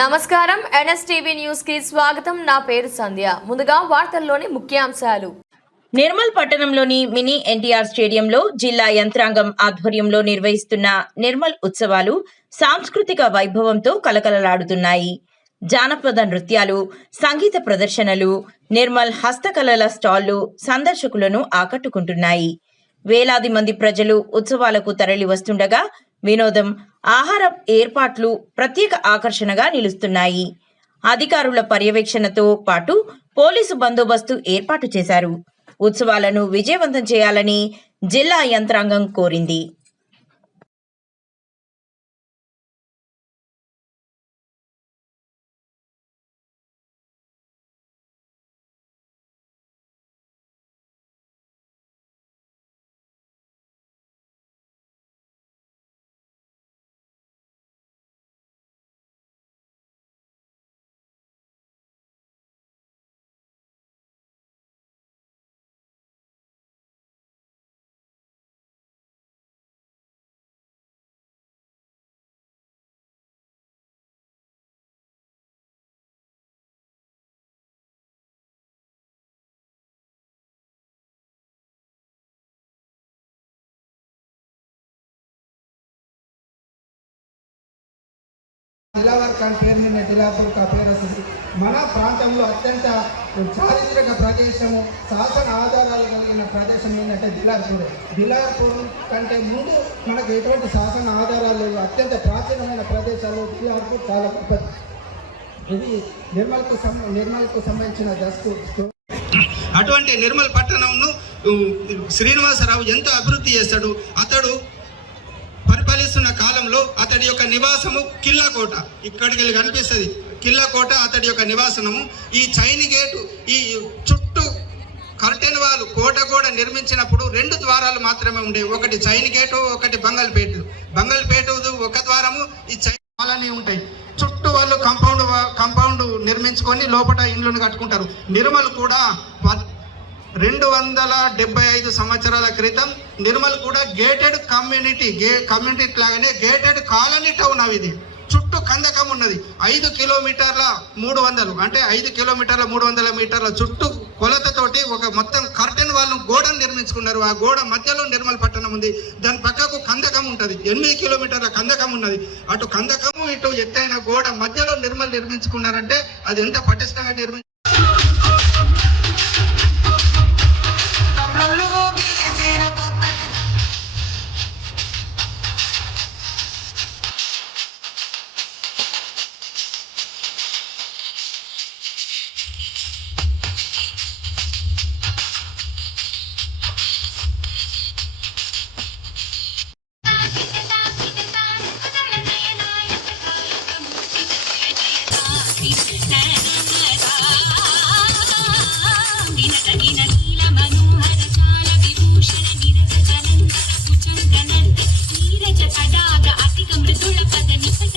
నమస్కారం NSTV news కి స్వాగతం. నా పేరు సంధ్య. ముందుగా వార్తల్లోని ముఖ్యాంశాలు. నిర్మల్ పట్టణంలోని మినీ ఎన్టీఆర్ స్టేడియంలో జిల్లా యంత్రాంగం ఆధ్వర్యంలో నిర్వహిస్తున్న నిర్మల్ ఉత్సవాలు సాంస్కృతిక వైభవంతో కలకలలాడుతున్నాయి. జానపద నృత్యాలు, సంగీత ప్రదర్శనలు, నిర్మల్ హస్తకళల స్టాళ్లు సందర్శకులను ఆకట్టుకుంటున్నాయి. వేలాది మంది ప్రజలు ఉత్సవాలకు తరలి వస్తుండగా వినోదం, ఆహార ఏర్పాట్లు ప్రత్యేక ఆకర్షణగా నిలుస్తున్నాయి. అధికారుల పర్యవేక్షణతో పాటు పోలీసు బందోబస్తు ఏర్పాటు చేశారు. ఉత్సవాలను విజయవంతం చేయాలని జిల్లా యంత్రాంగం కోరింది. దిలావర్ ఖాన్ పేరు మీద దిలాపూర్ కా పేరు వస్తుంది. మన ప్రాంతంలో అత్యంత చారిత్రక ప్రదేశము, శాసన ఆధారాలు కలిగిన ప్రదేశం ఏంటంటే దిలార్పూర్. దిలార్పూర్ కంటే ముందు మనకు ఎటువంటి శాసన ఆధారాలు లేవు. అత్యంత ప్రాచీనమైన ప్రదేశాలు దిలార్పూర్ చాలా గొప్పది. ఇది నిర్మల్కు సంబంధించిన దస్తు. అటువంటి నిర్మల్ పట్టణంను శ్రీనివాసరావు ఎంతో అభివృద్ధి చేస్తాడు. అతడు పరిపాలిస్తున్న కాలంలో అతడి యొక్క నివాసము కిల్లాకోట, ఇక్కడికి వెళ్ళి కనిపిస్తుంది కిల్లాకోట అతడి యొక్క నివాసనము. ఈ చైని గేటు, ఈ చుట్టూ కర్టెన్ వాల్ కోట కూడా నిర్మించినప్పుడు 2 ద్వారాలు మాత్రమే ఉండేవి. ఒకటి చైని గేటు, ఒకటి బంగల్పేట ఒక ద్వారము. ఈ చైని కాలనీ ఉంటాయి. చుట్టూ వాళ్ళు కాంపౌండ్ నిర్మించుకొని లోపల ఇండ్లను కట్టుకుంటారు. నిర్మల్ కూడా 275 సంవత్సరాల క్రితం నిర్మల్ కూడా గేటెడ్ కమ్యూనిటీ లాగానే గేటెడ్ కాలనీ టౌన్ అవి. ఇది చుట్టూ కందకం ఉన్నది. 5 కిలోమీటర్ల 300 అంటే 5 కిలోమీటర్ల 300 మీటర్ల చుట్టూ కొలతతోటి ఒక మొత్తం కర్టెన్ వాళ్ళు గోడను నిర్మించుకున్నారు. ఆ గోడ మధ్యలో నిర్మల్ పట్టణం ఉంది. దాని పక్కకు కందకం ఉంటుంది. 8 కిలోమీటర్ల కందకం ఉన్నది. అటు కందకము ఇటు ఎత్తైన గోడ మధ్యలో నిర్మల్ నిర్మించుకున్నారంటే అది ఎంత పటిష్టంగా నీరజ తడాగ అతిగ మృదుల పద నిపట